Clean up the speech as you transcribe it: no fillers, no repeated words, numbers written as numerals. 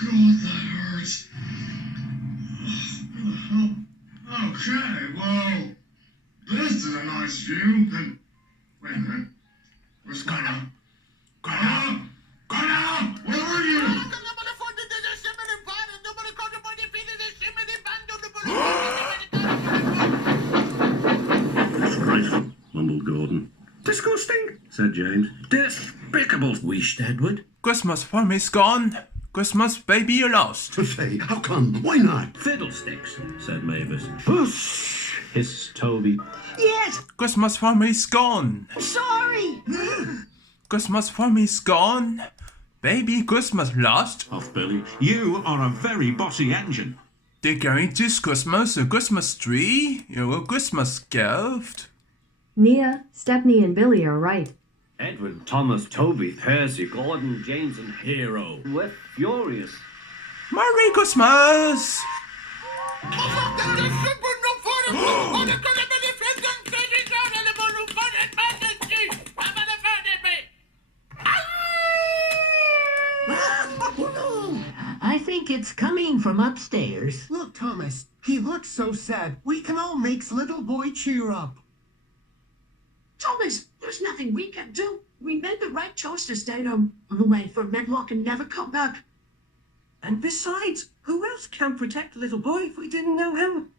God, that hurts. Okay, well, this is a nice view. And wait a minute. Where's Connor? Connor! Connor! Where are you? Disgraceful, mumbled Gordon. Disgusting, said James. Despicable, wheezed Edward. Christmas farm is gone. Christmas baby lost. Say, how come? Why not? Fiddlesticks, said Mavis. Push, hissed Toby. Yes! Christmas farm is gone. Sorry! Christmas farm is gone. Baby Christmas lost. Off Billy. You are a very bossy engine. They're going to Christmas a Christmas tree. You're a Christmas gift. Nia, Stepney and Billy are right. Edward, Thomas, Toby, Percy, Gordon, James and Hero. We're furious. Merry Christmas! I think it's coming from upstairs. Look, Thomas, he looks so sad. We can all make little boy cheer up. Thomas, there's nothing we can do. We made the right choice to stay away from Medlock and never come back. And besides, who else can protect the little boy if we didn't know him?